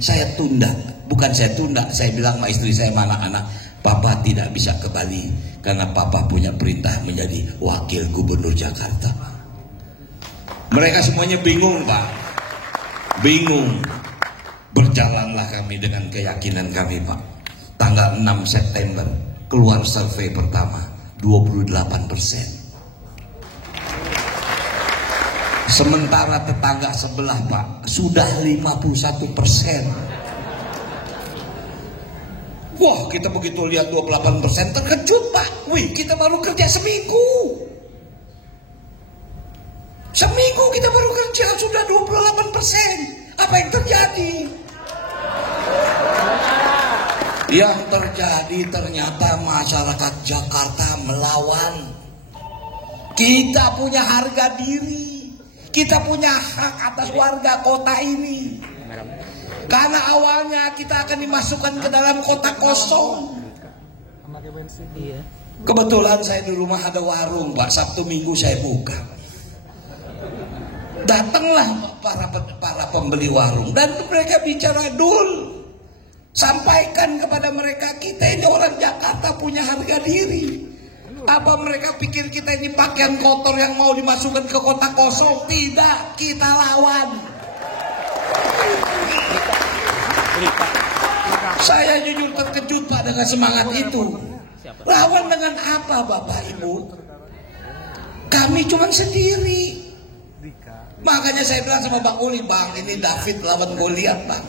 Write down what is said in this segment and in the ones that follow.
saya tunda. Bukan saya tunda, saya bilang sama istri saya sama anak-anak, Papa tidak bisa ke Bali karena Papa punya perintah menjadi wakil gubernur Jakarta. Mereka semuanya bingung, Pak. Bingung. Berjalanlah kami dengan keyakinan kami, Pak. Tanggal 6 September keluar survei pertama 28%. Sementara tetangga sebelah, Pak, sudah 51%. Wah, kita begitu lihat 28% terkejut, Pak. Wih, kita baru kerja seminggu. Seminggu kita baru kerja sudah 28%. Apa yang terjadi? Yang terjadi ternyata masyarakat Jakarta melawan. Kita punya harga diri. Kita punya hak atas warga kota ini. Karena awalnya kita akan dimasukkan ke dalam kota kosong. Kebetulan saya di rumah ada warung, Pak. Sabtu Minggu saya buka. Datanglah para pembeli warung dan mereka bicara, Dul, sampaikan kepada mereka, kita ini orang Jakarta punya harga diri. Apa mereka pikir kita ini pakaian kotor yang mau dimasukkan ke kota kosong? Tidak, kita lawan. Saya jujur terkejut, Pak, dengan semangat itu. Lawan dengan apa, Bapak Ibu? Kami cuma sendiri. Makanya saya bilang sama Bang Uli, Bang, ini David lawan Goliat, Bang.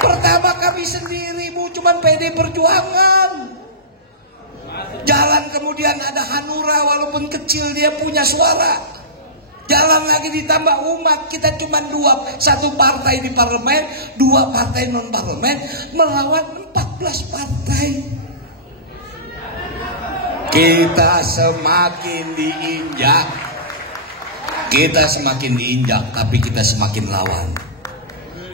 Pertama kami sendiri, Bu, cuma PD Perjuangan. Jalan kemudian ada Hanura, walaupun kecil dia punya suara. Jalan lagi ditambah umat, kita cuma satu partai di parlemen, 2 partai non parlemen melawan 14 partai. Kita semakin diinjak. Kita semakin diinjak, tapi kita semakin lawan.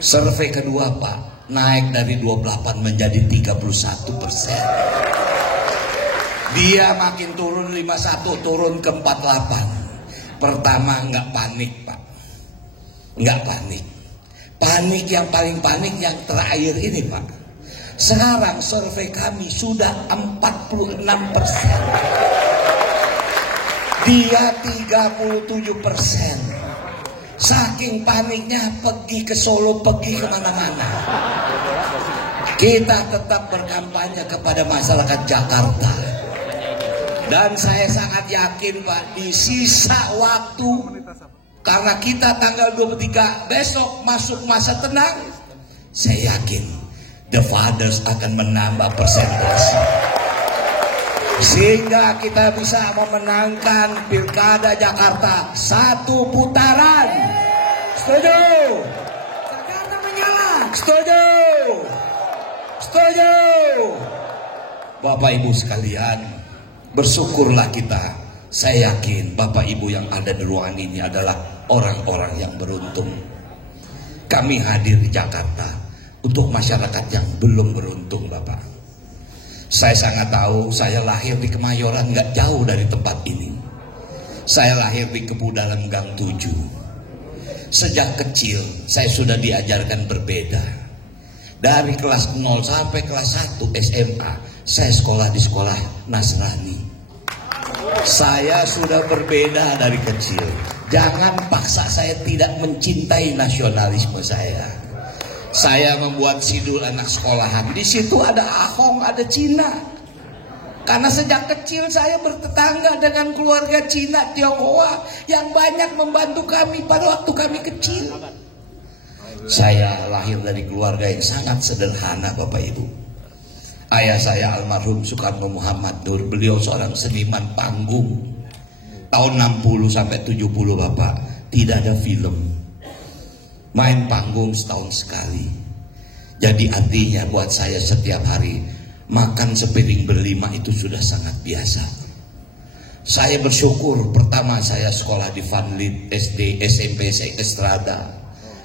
Survei kedua, Pak, naik dari 28 menjadi 31%. Dia makin turun 51, turun ke 48. Pertama nggak panik, Pak. Nggak panik. Panik yang paling panik yang terakhir ini, Pak. Sekarang survei kami sudah 46%. Dia 37%. Saking paniknya pergi ke Solo, pergi kemana-mana. Kita tetap berkampanye kepada masyarakat Jakarta. Dan saya sangat yakin, Pak, di sisa waktu, karena kita tanggal 23 besok masuk masa tenang, saya yakin The Fathers akan menambah persentase. Sehingga kita bisa memenangkan Pilkada Jakarta 1 putaran. Setuju? Jakarta menyala. Setuju? Setuju? Bapak Ibu sekalian, bersyukurlah kita. Saya yakin Bapak Ibu yang ada di ruangan ini adalah orang-orang yang beruntung. Kami hadir di Jakarta untuk masyarakat yang belum beruntung, Bapak. Saya sangat tahu, saya lahir di Kemayoran, nggak jauh dari tempat ini. Saya lahir di Kebudalan Gang 7. Sejak kecil saya sudah diajarkan berbeda. Dari kelas 0 sampai kelas 1 SMA, saya sekolah di sekolah Nasrani. Saya sudah berbeda dari kecil. Jangan paksa saya tidak mencintai nasionalisme saya. Saya membuat sidul anak sekolahan. Di situ ada Ahong, ada Cina. Karena sejak kecil saya bertetangga dengan keluarga Cina, Tionghoa yang banyak membantu kami pada waktu kami kecil. Saya lahir dari keluarga yang sangat sederhana, Bapak Ibu. Ayah saya almarhum Soekarno Muhammad Nur, beliau seorang seniman panggung. Tahun 60 sampai 70, Bapak, tidak ada film. Main panggung setahun sekali. Jadi artinya buat saya setiap hari makan sepiring berlima itu sudah sangat biasa. Saya bersyukur, pertama saya sekolah di Vanlit, SD, SMP saya Estrada.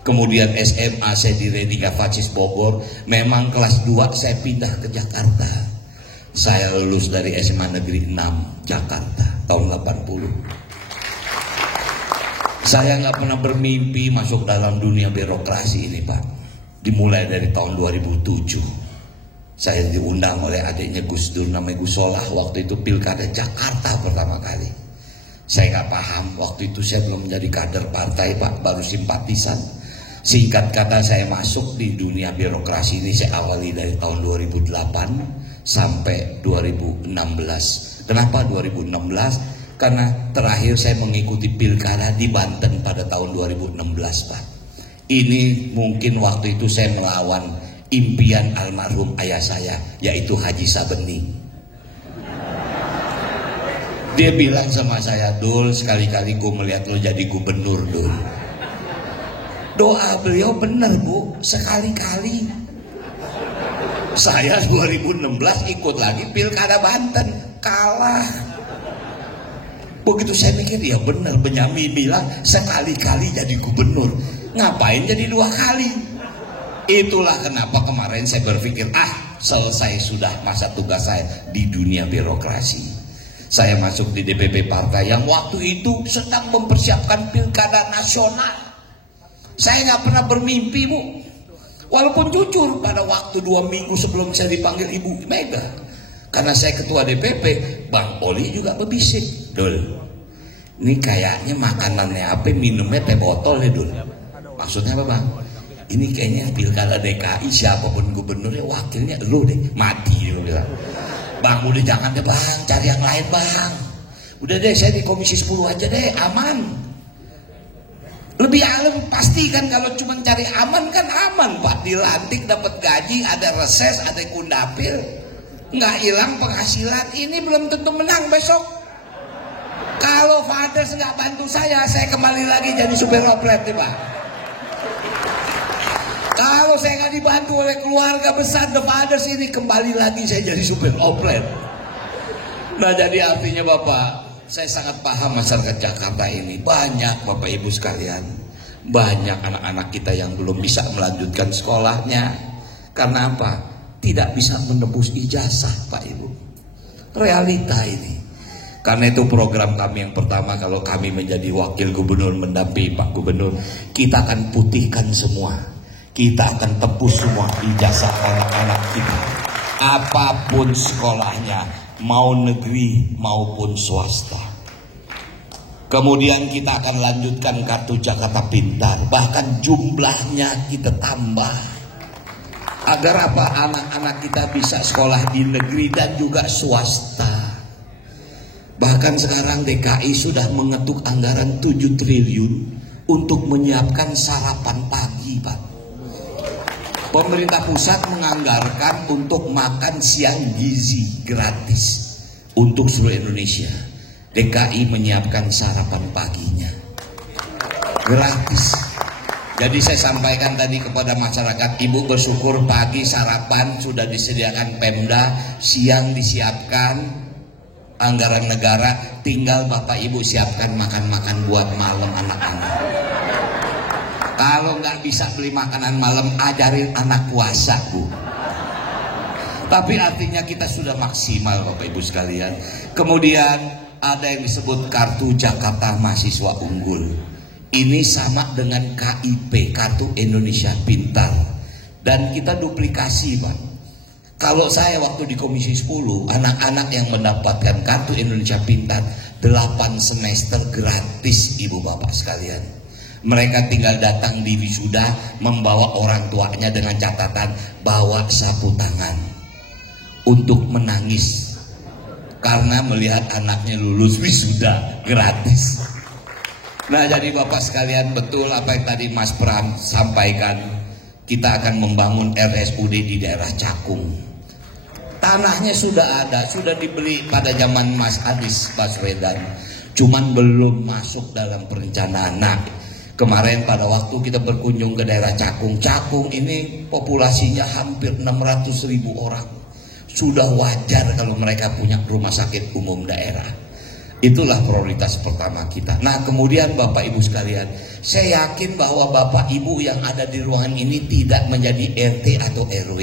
Kemudian SMA saya di Redika Facis Bogor. Memang kelas 2 saya pindah ke Jakarta. Saya lulus dari SMA Negeri 6 Jakarta tahun 80. Saya nggak pernah bermimpi masuk dalam dunia birokrasi ini, Pak. Dimulai dari tahun 2007. Saya diundang oleh adiknya Gus Dur, namanya Gus Solah. Waktu itu pilkada Jakarta pertama kali. Saya nggak paham, waktu itu saya belum menjadi kader partai, Pak, baru simpatisan. Singkat kata, saya masuk di dunia birokrasi ini saya awali dari tahun 2008 sampai 2016. Kenapa 2016? Karena terakhir saya mengikuti pilkada di Banten pada tahun 2016, Pak. Ini mungkin waktu itu saya melawan impian almarhum ayah saya, yaitu Haji Sabeni. Dia bilang sama saya, Dul, sekali-kali gue melihat lo jadi gubernur, Dul. Doa beliau benar, Bu, sekali-kali. Saya 2016 ikut lagi pilkada Banten, kalah. Begitu saya mikir, ya benar, Benyamin bilang sekali-kali jadi gubernur, ngapain jadi 2 kali? Itulah kenapa kemarin saya berpikir, selesai sudah masa tugas saya di dunia birokrasi. Saya masuk di DPP partai yang waktu itu sedang mempersiapkan pilkada nasional. Saya nggak pernah bermimpi, Bu. Walaupun jujur pada waktu 2 minggu sebelum saya dipanggil Ibu Mega, karena saya ketua DPP, Bang Oli juga berbisik, Dul, ini kayaknya makanannya apa, minumnya teh botol ya, Dul. Maksudnya apa, Bang? Ini kayaknya pilkada DKI siapapun gubernurnya, wakilnya lu deh, mati dia bilang. Bang, udah jangan deh, Bang, cari yang lain, Bang. Udah deh, saya di komisi 10 aja deh, aman. Lebih alam pasti kan, kalau cuma cari aman kan aman, Pak. Dilantik, dapat gaji, ada reses, ada kundapil, nggak hilang penghasilan. Ini belum tentu menang besok. Kalau Fathers nggak bantu saya kembali lagi jadi supir oplet nih, Pak. Kalau saya nggak dibantu oleh keluarga besar The Fathers ini, kembali lagi saya jadi supir oplet. Nah, jadi artinya Bapak, saya sangat paham masyarakat Jakarta ini. Banyak Bapak Ibu sekalian, banyak anak-anak kita yang belum bisa melanjutkan sekolahnya. Karena apa? Tidak bisa menebus ijazah, Pak Ibu. Realita ini. Karena itu program kami yang pertama, kalau kami menjadi wakil gubernur mendampingi Pak Gubernur, kita akan putihkan semua. Kita akan tebus semua ijazah anak-anak kita. Apapun sekolahnya, mau negeri maupun swasta. Kemudian kita akan lanjutkan kartu Jakarta Pintar, bahkan jumlahnya kita tambah. Agar apa? Anak-anak kita bisa sekolah di negeri dan juga swasta. Bahkan sekarang DKI sudah mengetuk anggaran 7 triliun untuk menyiapkan sarapan pagi, Pak. Pemerintah pusat menganggarkan untuk makan siang gizi gratis untuk seluruh Indonesia. DKI menyiapkan sarapan paginya gratis. Jadi saya sampaikan tadi kepada masyarakat, Ibu bersyukur pagi sarapan sudah disediakan Pemda, siang disiapkan anggaran negara, tinggal Bapak Ibu siapkan makan-makan buat malam anak-anak. Kalau nggak bisa beli makanan malam, ajarin anak puasa, Bu. Tapi artinya kita sudah maksimal, Bapak Ibu sekalian. Kemudian ada yang disebut kartu Jakarta Mahasiswa Unggul. Ini sama dengan KIP, Kartu Indonesia Pintar. Dan kita duplikasi, Pak. Kalau saya waktu di Komisi 10, anak-anak yang mendapatkan Kartu Indonesia Pintar 8 semester gratis, Ibu Bapak sekalian. Mereka tinggal datang di wisuda, membawa orang tuanya dengan catatan bawa sapu tangan untuk menangis karena melihat anaknya lulus wisuda gratis. Nah, jadi Bapak sekalian, betul apa yang tadi Mas Pram sampaikan. Kita akan membangun RSUD di daerah Cakung. Tanahnya sudah ada, sudah dibeli pada zaman Mas Anies Baswedan. Cuman belum masuk dalam perencanaan. Nah, kemarin pada waktu kita berkunjung ke daerah Cakung. Cakung ini populasinya hampir 600.000 orang. Sudah wajar kalau mereka punya rumah sakit umum daerah. Itulah prioritas pertama kita. Nah, kemudian Bapak Ibu sekalian, saya yakin bahwa Bapak Ibu yang ada di ruangan ini tidak menjadi RT atau RW.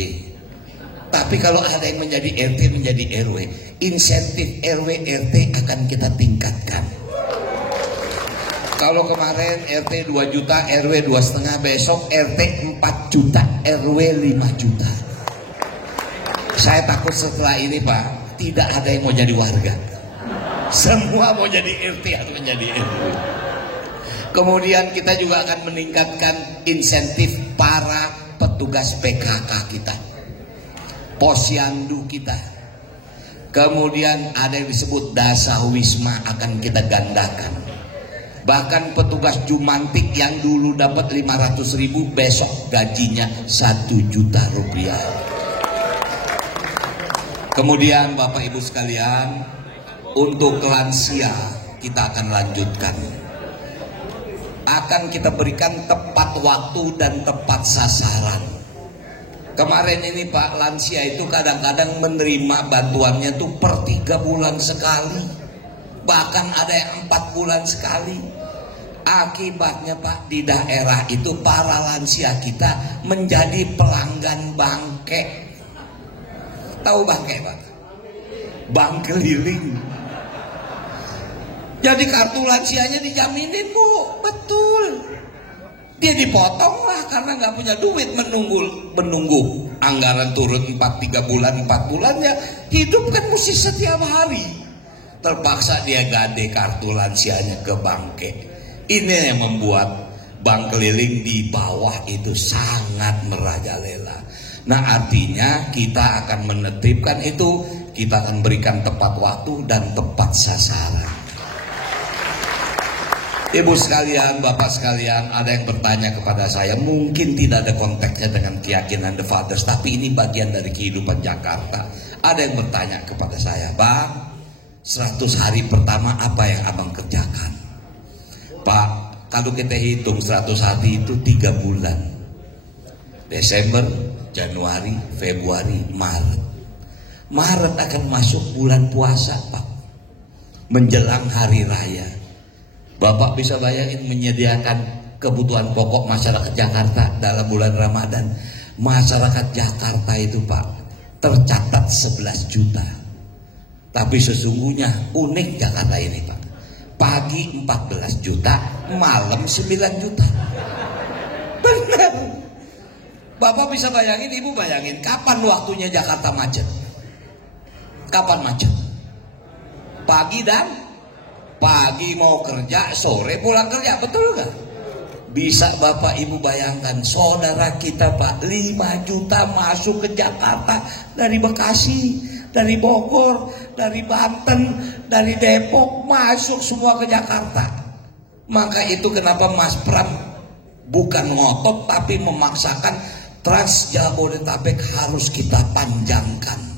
Tapi kalau ada yang menjadi RT, menjadi RW, insentif RW RT akan kita tingkatkan. Kalau kemarin RT 2 juta, RW 2,5, besok RT 4 juta, RW 5 juta. Saya takut setelah ini Pak, tidak ada yang mau jadi warga. Semua mau jadi RT atau menjadi RW. Kemudian kita juga akan meningkatkan insentif para petugas PKK kita, posyandu kita. Kemudian ada yang disebut dasawisma akan kita gandakan. Bahkan petugas jumantik yang dulu dapat 500.000 besok gajinya 1 juta rupiah. Kemudian Bapak Ibu sekalian, untuk lansia kita akan lanjutkan. Akan kita berikan tepat waktu dan tepat sasaran. Kemarin ini Pak, lansia itu kadang-kadang menerima bantuannya tuh per 3 bulan sekali. Bahkan ada yang 4 bulan sekali. Akibatnya Pak, di daerah itu para lansia kita menjadi pelanggan bangke. Tahu bangke Pak? Bank keliling. Jadi kartu lansianya dijaminin Bu, betul. Dia dipotong lah karena nggak punya duit, menunggu anggaran turun 3 bulan 4 bulan ya. Hidup kan mesti setiap hari. Terpaksa dia gade kartu lansianya ke bangke. Ini yang membuat bank keliling di bawah itu sangat merajalela. Nah artinya kita akan menertibkan itu, kita akan berikan tepat waktu dan tepat sasaran. Ibu sekalian, bapak sekalian, ada yang bertanya kepada saya, mungkin tidak ada konteksnya dengan keyakinan The Fathers, tapi ini bagian dari kehidupan Jakarta. Ada yang bertanya kepada saya, Bang, 100 hari pertama apa yang abang kerjakan? Pak, kalau kita hitung 100 hari itu 3 bulan. Desember, Januari, Februari, Maret. Maret akan masuk bulan puasa Pak, menjelang hari raya. Bapak bisa bayangin menyediakan kebutuhan pokok masyarakat Jakarta dalam bulan Ramadan. Masyarakat Jakarta itu Pak tercatat 11 juta. Tapi sesungguhnya unik Jakarta ini Pak. Pagi 14 juta, malam 9 juta. Benar. Bapak bisa bayangin, ibu bayangin, kapan waktunya Jakarta macet? Kapan macet? Pagi mau kerja, sore pulang kerja, betul gak? Bisa Bapak Ibu bayangkan, saudara kita Pak 5 juta masuk ke Jakarta dari Bekasi, dari Bogor, dari Banten, dari Depok, masuk semua ke Jakarta. Maka itu kenapa Mas Pram bukan ngotot tapi memaksakan Trans Jabodetabek harus kita panjangkan.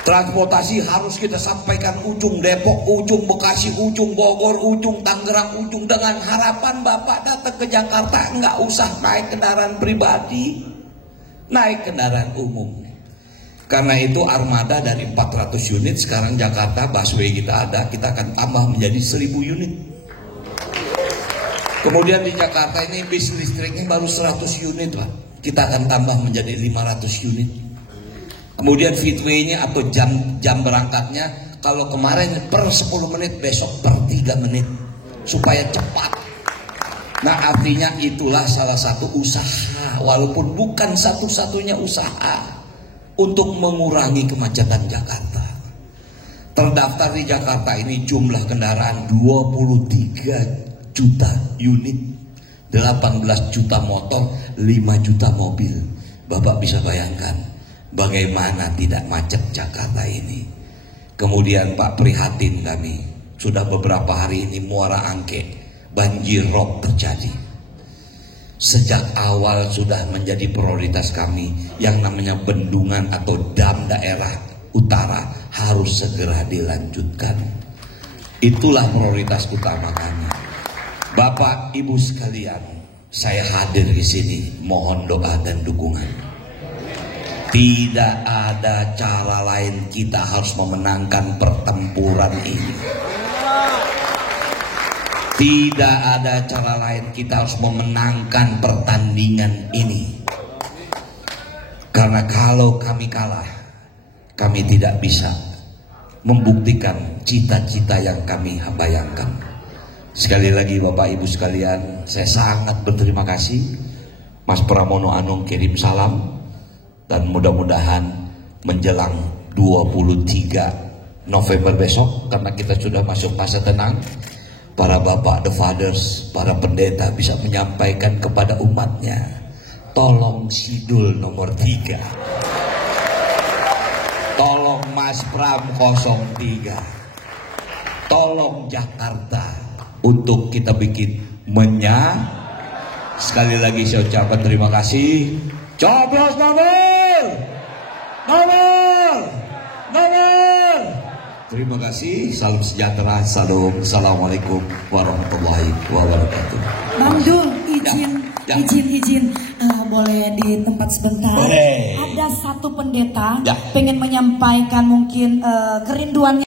Transportasi harus kita sampaikan ujung Depok, ujung Bekasi, ujung Bogor, ujung Tangerang, ujung, dengan harapan Bapak datang ke Jakarta nggak usah naik kendaraan pribadi, naik kendaraan umum. Karena itu armada dari 400 unit sekarang Jakarta busway kita ada, kita akan tambah menjadi 1000 unit. Kemudian di Jakarta ini bis listriknya baru 100 unit Pak, kita akan tambah menjadi 500 unit. Kemudian fitway-nya atau jam berangkatnya, kalau kemarin per 10 menit, besok per 3 menit, supaya cepat. Nah artinya itulah salah satu usaha, walaupun bukan satu-satunya usaha untuk mengurangi kemacetan Jakarta. Terdaftar di Jakarta ini jumlah kendaraan 23 juta unit, 18 juta motor, 5 juta mobil. Bapak bisa bayangkan bagaimana tidak macet Jakarta ini. Kemudian Pak, prihatin kami, sudah beberapa hari ini Muara Angke banjir rob terjadi. Sejak awal sudah menjadi prioritas kami, yang namanya bendungan atau dam daerah utara harus segera dilanjutkan. Itulah prioritas utama kami. Bapak Ibu sekalian, saya hadir di sini mohon doa dan dukungan. Tidak ada cara lain, kita harus memenangkan pertempuran ini. Tidak ada cara lain, kita harus memenangkan pertandingan ini. Karena kalau kami kalah, kami tidak bisa membuktikan cita-cita yang kami bayangkan. Sekali lagi Bapak Ibu sekalian, saya sangat berterima kasih. Mas Pramono Anung kirim salam, dan mudah-mudahan menjelang 23 November besok, karena kita sudah masuk masa tenang, para bapak, the fathers, para pendeta bisa menyampaikan kepada umatnya, tolong Sidul nomor 3, tolong Mas Pram 03, tolong Jakarta, untuk kita bikin Sekali lagi saya ucapkan terima kasih. Coblos nomor. Terima kasih. Salam sejahtera. Assalamualaikum warahmatullahi wabarakatuh. Bang Dul, izin, boleh di tempat sebentar. Boleh. Ada satu pendeta ya, pengen menyampaikan mungkin kerinduannya.